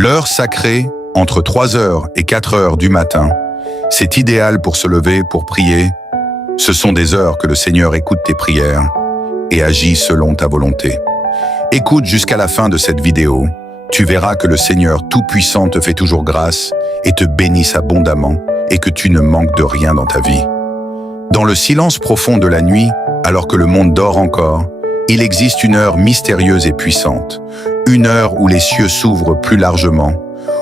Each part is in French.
L'heure sacrée, entre 3 heures et 4 heures du matin, c'est idéal pour se lever, pour prier. Ce sont des heures que le Seigneur écoute tes prières et agit selon ta volonté. Écoute jusqu'à la fin de cette vidéo. Tu verras que le Seigneur Tout-Puissant te fait toujours grâce et te bénisse abondamment et que tu ne manques de rien dans ta vie. Dans le silence profond de la nuit, alors que le monde dort encore, il existe une heure mystérieuse et puissante, une heure où les cieux s'ouvrent plus largement,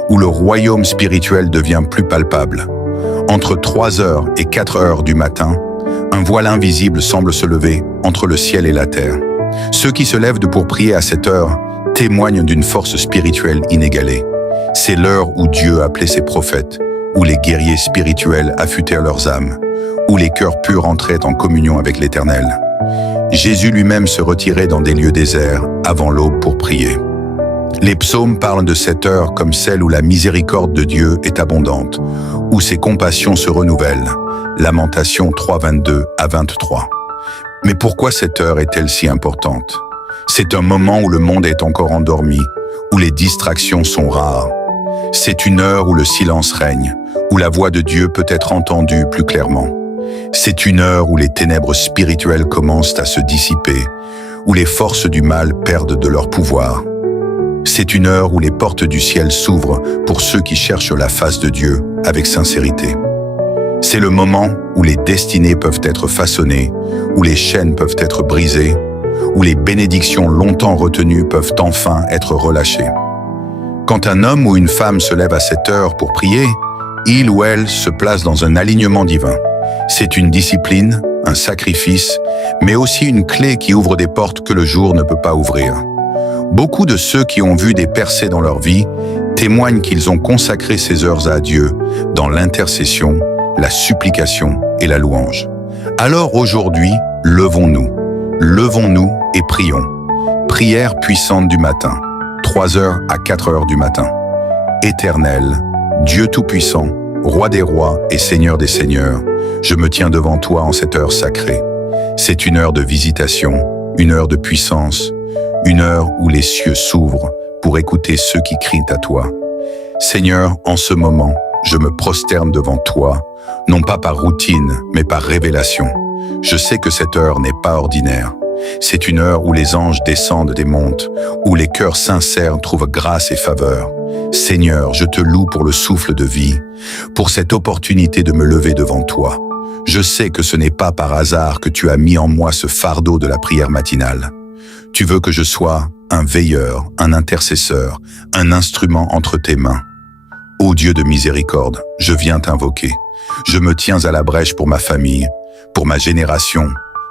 où le royaume spirituel devient plus palpable. Entre 3 heures et 4 heures du matin, un voile invisible semble se lever entre le ciel et la terre. Ceux qui se lèvent pour prier à cette heure témoignent d'une force spirituelle inégalée. C'est l'heure où Dieu appelait ses prophètes, où les guerriers spirituels affûtèrent leurs âmes, où les cœurs purs entraient en communion avec l'Éternel. Jésus lui-même se retirait dans des lieux déserts avant l'aube pour prier. Les psaumes parlent de cette heure comme celle où la miséricorde de Dieu est abondante, où ses compassions se renouvellent. Lamentation 3, 22 à 23. Mais pourquoi cette heure est-elle si importante? C'est un moment où le monde est encore endormi, où les distractions sont rares. C'est une heure où le silence règne, où la voix de Dieu peut être entendue plus clairement. C'est une heure où les ténèbres spirituelles commencent à se dissiper, où les forces du mal perdent de leur pouvoir. C'est une heure où les portes du ciel s'ouvrent pour ceux qui cherchent la face de Dieu avec sincérité. C'est le moment où les destinées peuvent être façonnées, où les chaînes peuvent être brisées, où les bénédictions longtemps retenues peuvent enfin être relâchées. Quand un homme ou une femme se lève à cette heure pour prier, il ou elle se place dans un alignement divin. C'est une discipline, un sacrifice, mais aussi une clé qui ouvre des portes que le jour ne peut pas ouvrir. Beaucoup de ceux qui ont vu des percées dans leur vie témoignent qu'ils ont consacré ces heures à Dieu dans l'intercession, la supplication et la louange. Alors aujourd'hui, levons-nous et prions. Prière puissante du matin, 3 heures à 4 heures du matin. Éternel, Dieu Tout-Puissant, Roi des rois et Seigneur des seigneurs, je me tiens devant toi en cette heure sacrée. C'est une heure de visitation, une heure de puissance, une heure où les cieux s'ouvrent pour écouter ceux qui crient à toi. Seigneur, en ce moment, je me prosterne devant toi, non pas par routine, mais par révélation. Je sais que cette heure n'est pas ordinaire. C'est une heure où les anges descendent et montent, où les cœurs sincères trouvent grâce et faveur. Seigneur, je te loue pour le souffle de vie, pour cette opportunité de me lever devant toi. Je sais que ce n'est pas par hasard que tu as mis en moi ce fardeau de la prière matinale. Tu veux que je sois un veilleur, un intercesseur, un instrument entre tes mains. Ô Dieu de miséricorde, je viens t'invoquer. Je me tiens à la brèche pour ma famille, pour ma génération,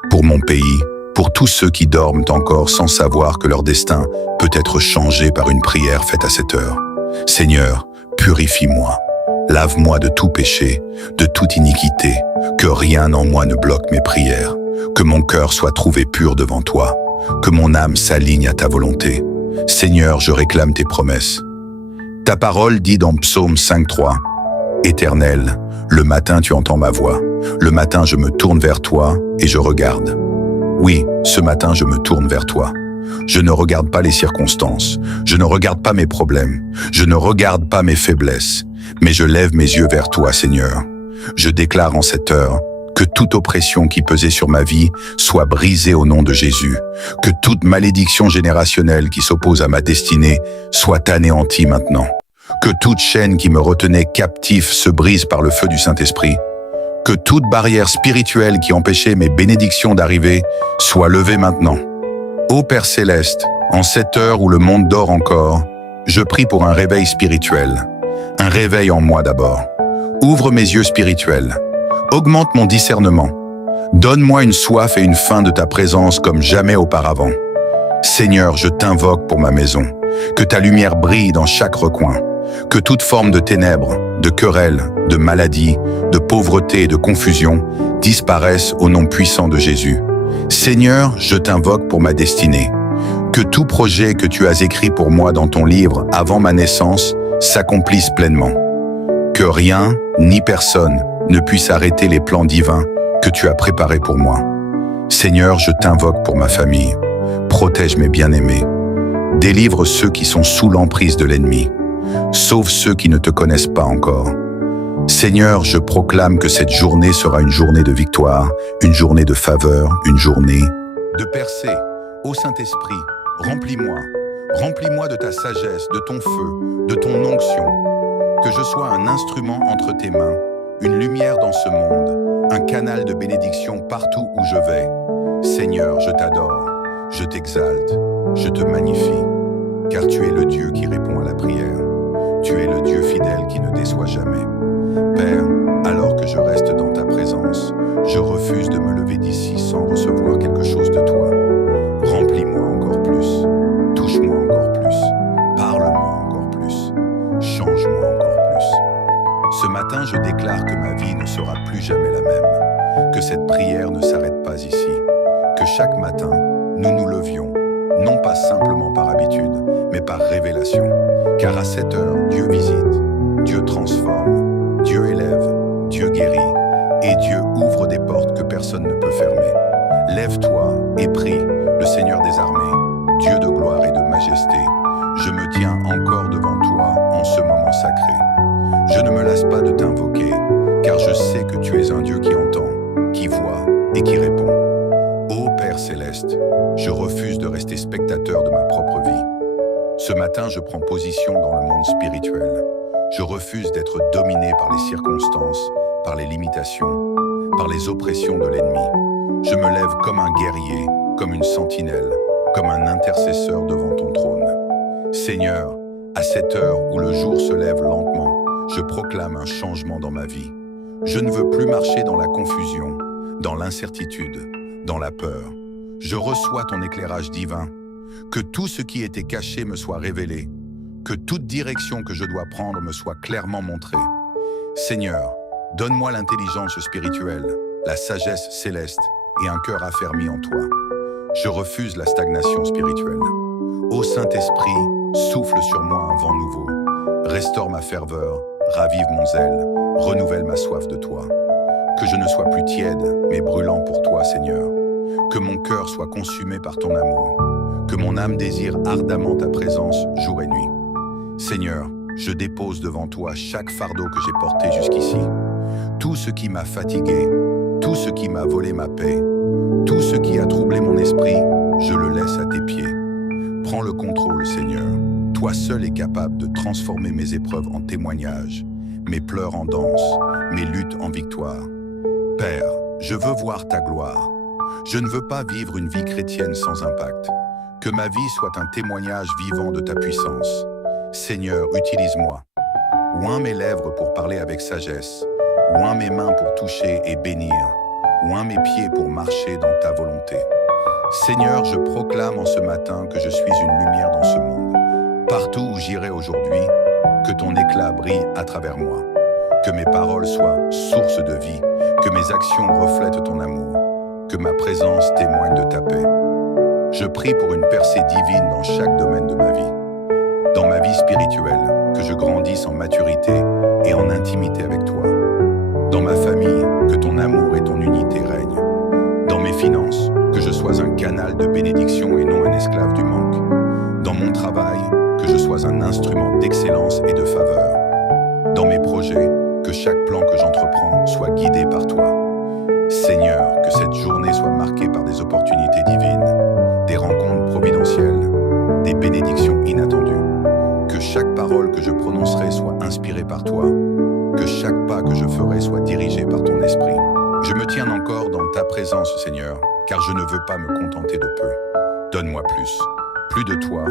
pour mon pays, pour tous ceux qui dorment encore sans savoir que leur destin peut être changé par une prière faite à cette heure. Seigneur, purifie-moi, lave-moi de tout péché, de toute iniquité, que rien en moi ne bloque mes prières, que mon cœur soit trouvé pur devant toi, que mon âme s'aligne à ta volonté. Seigneur, je réclame tes promesses. Ta parole dit dans Psaume 5.3, « Éternel, le matin tu entends ma voix, le matin je me tourne vers toi et je regarde. » Oui, ce matin je me tourne vers toi. Je ne regarde pas les circonstances, je ne regarde pas mes problèmes, je ne regarde pas mes faiblesses, mais je lève mes yeux vers toi, Seigneur. Je déclare en cette heure que toute oppression qui pesait sur ma vie soit brisée au nom de Jésus, que toute malédiction générationnelle qui s'oppose à ma destinée soit anéantie maintenant, que toute chaîne qui me retenait captif se brise par le feu du Saint-Esprit, que toute barrière spirituelle qui empêchait mes bénédictions d'arriver soit levée maintenant. Ô Père Céleste, en cette heure où le monde dort encore, je prie pour un réveil spirituel, un réveil en moi d'abord. Ouvre mes yeux spirituels, augmente mon discernement, donne-moi une soif et une faim de ta présence comme jamais auparavant. Seigneur, je t'invoque pour ma maison, que ta lumière brille dans chaque recoin, que toute forme de ténèbres, de querelles, de maladies, de pauvreté et de confusion disparaissent au nom puissant de Jésus. Seigneur, je t'invoque pour ma destinée. Que tout projet que tu as écrit pour moi dans ton livre avant ma naissance s'accomplisse pleinement. Que rien, ni personne, ne puisse arrêter les plans divins que tu as préparés pour moi. Seigneur, je t'invoque pour ma famille. Protège mes bien-aimés. Délivre ceux qui sont sous l'emprise de l'ennemi. Sauve ceux qui ne te connaissent pas encore. Seigneur, je proclame que cette journée sera une journée de victoire, une journée de faveur, une journée de percée. Ô Saint-Esprit, remplis-moi. Remplis-moi de ta sagesse, de ton feu, de ton onction. Que je sois un instrument entre tes mains, une lumière dans ce monde, un canal de bénédiction partout où je vais. Seigneur, je t'adore, je t'exalte, je te magnifie, car tu es le Dieu qui répond à la prière. Tu es le Dieu fidèle qui ne déçoit jamais. Père, alors que je reste dans ta présence, je refuse de me lever d'ici sans recevoir quelque chose de toi. Remplis-moi encore plus, touche-moi encore plus, parle-moi encore plus, change-moi encore plus. Ce matin, je déclare que ma vie ne sera plus jamais la même, que cette prière ne s'arrête pas ici, que chaque matin, nous nous levions, non pas simplement par habitude, mais par révélation, car à cette heure, Dieu visite, Dieu transforme, Dieu élève, Dieu guérit, et Dieu ouvre des portes que personne ne peut fermer. Lève-toi et prie, le Seigneur des armées, Dieu de gloire et de majesté. Je me tiens encore devant toi en ce moment sacré. Je ne me lasse pas de t'invoquer, car je sais que tu es un Dieu qui entend, qui voit et qui répond. Ô Père céleste, je refuse de rester spectateur de ma propre vie. Ce matin, je prends position dans le monde spirituel. Je refuse d'être dominé par les circonstances, par les limitations, par les oppressions de l'ennemi. Je me lève comme un guerrier, comme une sentinelle, comme un intercesseur devant ton trône. Seigneur, à cette heure où le jour se lève lentement, je proclame un changement dans ma vie. Je ne veux plus marcher dans la confusion, dans l'incertitude, dans la peur. Je reçois ton éclairage divin. Que tout ce qui était caché me soit révélé. Que toute direction que je dois prendre me soit clairement montrée. Seigneur, donne-moi l'intelligence spirituelle, la sagesse céleste et un cœur affermi en toi. Je refuse la stagnation spirituelle. Ô Saint-Esprit, souffle sur moi un vent nouveau. Restaure ma ferveur, ravive mon zèle, renouvelle ma soif de toi. Que je ne sois plus tiède, mais brûlant pour toi, Seigneur. Que mon cœur soit consumé par ton amour. Que mon âme désire ardemment ta présence jour et nuit. Seigneur, je dépose devant toi chaque fardeau que j'ai porté jusqu'ici. Tout ce qui m'a fatigué, tout ce qui m'a volé ma paix, tout ce qui a troublé mon esprit, je le laisse à tes pieds. Prends le contrôle, Seigneur. Toi seul es capable de transformer mes épreuves en témoignages, mes pleurs en danse, mes luttes en victoire. Père, je veux voir ta gloire. Je ne veux pas vivre une vie chrétienne sans impact. Que ma vie soit un témoignage vivant de ta puissance. Seigneur, utilise-moi. Oins mes lèvres pour parler avec sagesse. Oins mes mains pour toucher et bénir. Oins mes pieds pour marcher dans ta volonté. Seigneur, je proclame en ce matin que je suis une lumière dans ce monde. Partout où j'irai aujourd'hui, que ton éclat brille à travers moi. Que mes paroles soient source de vie. Que mes actions reflètent ton amour. Que ma présence témoigne de ta paix. Je prie pour une percée divine dans chaque domaine de ma vie. Dans ma vie spirituelle, que je grandisse en maturité et en intimité avec toi. Dans ma famille, que ton amour et ton unité règnent. Dans mes finances, que je sois un canal de bénédiction et non un esclave du manque. Dans mon travail, que je sois un instrument d'excellence et de faveur. Dans mes projets, que chaque plan que j'entreprends soit guidé par toi. Seigneur, que cette journée soit marquée par des opportunités divines, des rencontres providentielles, des bénédictions inattendues. Que chaque parole que je prononcerai soit inspirée par toi. Que chaque pas que je ferai soit dirigé par ton esprit. Je me tiens encore dans ta présence, Seigneur, car je ne veux pas me contenter de peu. Donne-moi plus. Plus de toi,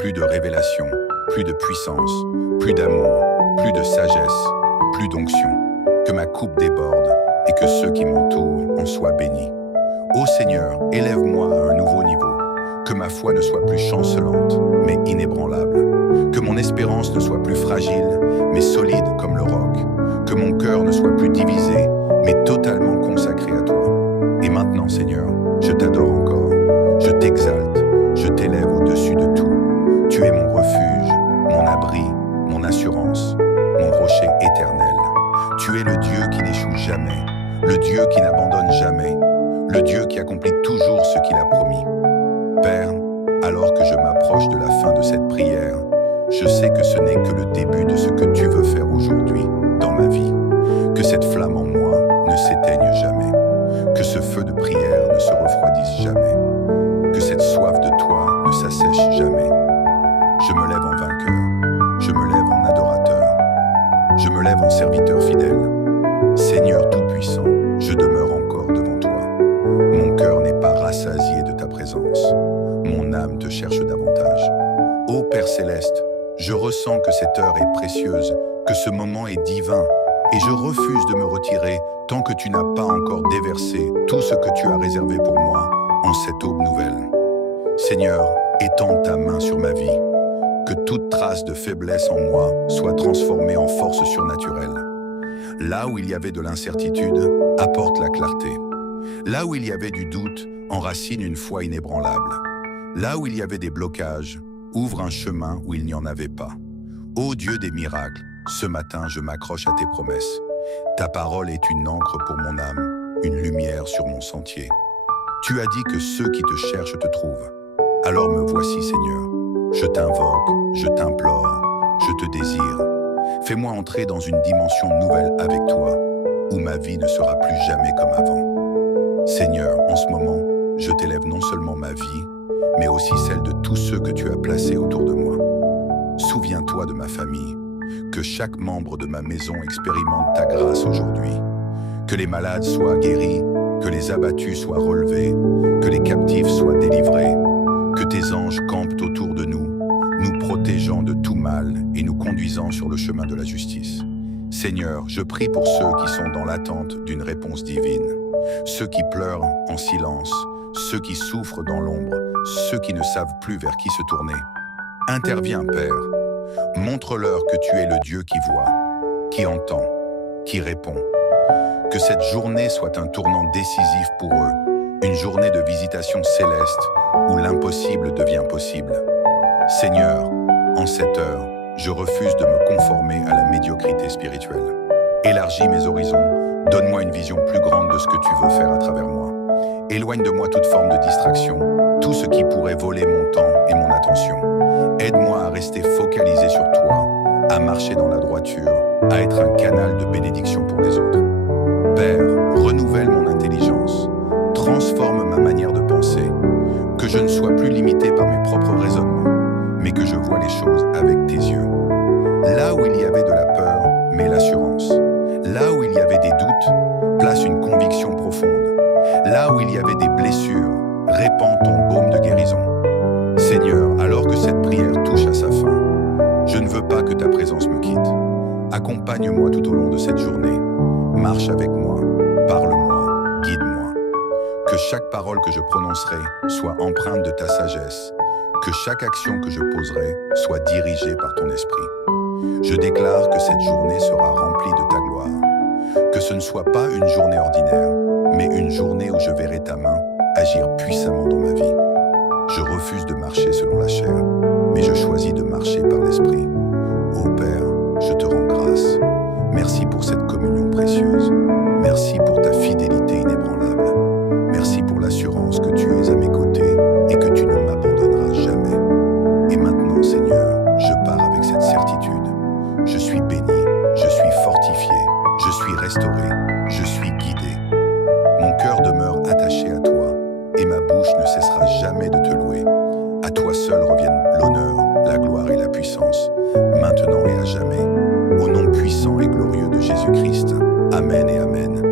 plus de révélation, plus de puissance, plus d'amour, plus de sagesse, plus d'onction. Que ma coupe déborde et que ceux qui m'entourent en soient bénis. Ô Seigneur, élève-moi à un nouveau niveau. Que ma foi ne soit plus chancelante, mais inébranlable. Que mon espérance ne soit plus fragile, mais solide comme le roc. Que mon cœur ne soit plus divisé, mais totalement consacré à toi. Et maintenant, Seigneur, je t'adore encore. Je t'exalte, je t'élève au-dessus de tout. Tu es mon refuge, mon abri, mon assurance, mon rocher éternel. Tu es le Dieu qui n'échoue jamais, le Dieu qui n'abandonne jamais, le Dieu qui accomplit toujours ce qu'il a promis. Père, alors que je m'approche de la fin de cette prière, je sais que ce n'est que le début de ce que tu veux faire aujourd'hui dans ma vie. Que cette flamme en moi ne s'éteigne jamais. Que ce feu de prière ne se refroidisse jamais. Que cette soif de toi ne s'assèche jamais. Je me lève en vainqueur. Je me lève en adorateur. Je me lève en serviteur fidèle. Seigneur Tout-Puissant, je demeure encore devant toi. Mon cœur n'est pas rassasié de ta présence. Mon âme te cherche davantage. Ô Père Céleste, je ressens que cette heure est précieuse, que ce moment est divin, et je refuse de me retirer tant que tu n'as pas encore déversé tout ce que tu as réservé pour moi en cette aube nouvelle. Seigneur, étends ta main sur ma vie, que toute trace de faiblesse en moi soit transformée en force surnaturelle. Là où il y avait de l'incertitude, apporte la clarté. Là où il y avait du doute, enracine une foi inébranlable. Là où il y avait des blocages, ouvre un chemin où il n'y en avait pas. Ô Dieu des miracles, ce matin je m'accroche à tes promesses. Ta parole est une encre pour mon âme, une lumière sur mon sentier. Tu as dit que ceux qui te cherchent te trouvent. Alors me voici, Seigneur. Je t'invoque, je t'implore, je te désire. Fais-moi entrer dans une dimension nouvelle avec toi, où ma vie ne sera plus jamais comme avant. Seigneur, en ce moment, je t'élève non seulement ma vie, mais aussi celle de tous ceux que tu as placés autour de moi. Souviens-toi de ma famille, que chaque membre de ma maison expérimente ta grâce aujourd'hui. Que les malades soient guéris, que les abattus soient relevés, que les captifs soient délivrés, que tes anges campent autour de nous, nous protégeant de tout mal et nous conduisant sur le chemin de la justice. Seigneur, je prie pour ceux qui sont dans l'attente d'une réponse divine, ceux qui pleurent en silence, ceux qui souffrent dans l'ombre, ceux qui ne savent plus vers qui se tourner. Interviens, Père. Montre-leur que tu es le Dieu qui voit, qui entend, qui répond. Que cette journée soit un tournant décisif pour eux, une journée de visitation céleste où l'impossible devient possible. Seigneur, en cette heure, je refuse de me conformer à la médiocrité spirituelle. Élargis mes horizons, donne-moi une vision plus grande de ce que tu veux faire à travers moi. Éloigne de moi toute forme de distraction, tout ce qui pourrait voler mon temps et mon attention. Aide-moi à rester focalisé sur toi, à marcher dans la droiture, à être un canal de bénédiction pour les autres. Père, renouvelle mon intelligence, transforme ma manière de penser, que je ne sois plus limité par mes propres raisonnements, mais que je vois les choses avec tes yeux. Là où il y avait de la peur, mets l'assurance. Là où il y avait des doutes, place une conviction profonde. Là où il y avait des blessures, répands ton baume de guérison. Seigneur, alors que cette prière touche à sa fin, je ne veux pas que ta présence me quitte. Accompagne-moi tout au long de cette journée. Marche avec moi, parle-moi, guide-moi. Que chaque parole que je prononcerai soit empreinte de ta sagesse. Que chaque action que je poserai soit dirigée par ton esprit. Je déclare que cette journée sera remplie de ta gloire. Que ce ne soit pas une journée ordinaire, mais une journée où je verrai ta main agir puissamment dans ma vie. Je refuse de marcher selon la chair, mais je choisis de marcher par l'esprit. Ô Père, je te rends grâce. Merci pour cette communion précieuse. Merci pour ta fidélité inébranlable. Merci pour l'assurance que tu es à mes côtés et que tu ne m'abandonneras jamais. Et maintenant, Seigneur, je pars avec cette certitude. Je suis béni, je suis fortifié, je suis restauré, je suis guidé. Mon cœur demeure attaché à toi et ma bouche ne cessera jamais de te louer. À toi seul reviennent l'honneur, la gloire et la puissance, maintenant et à jamais. Au nom puissant et glorieux de Jésus-Christ. Amen et Amen.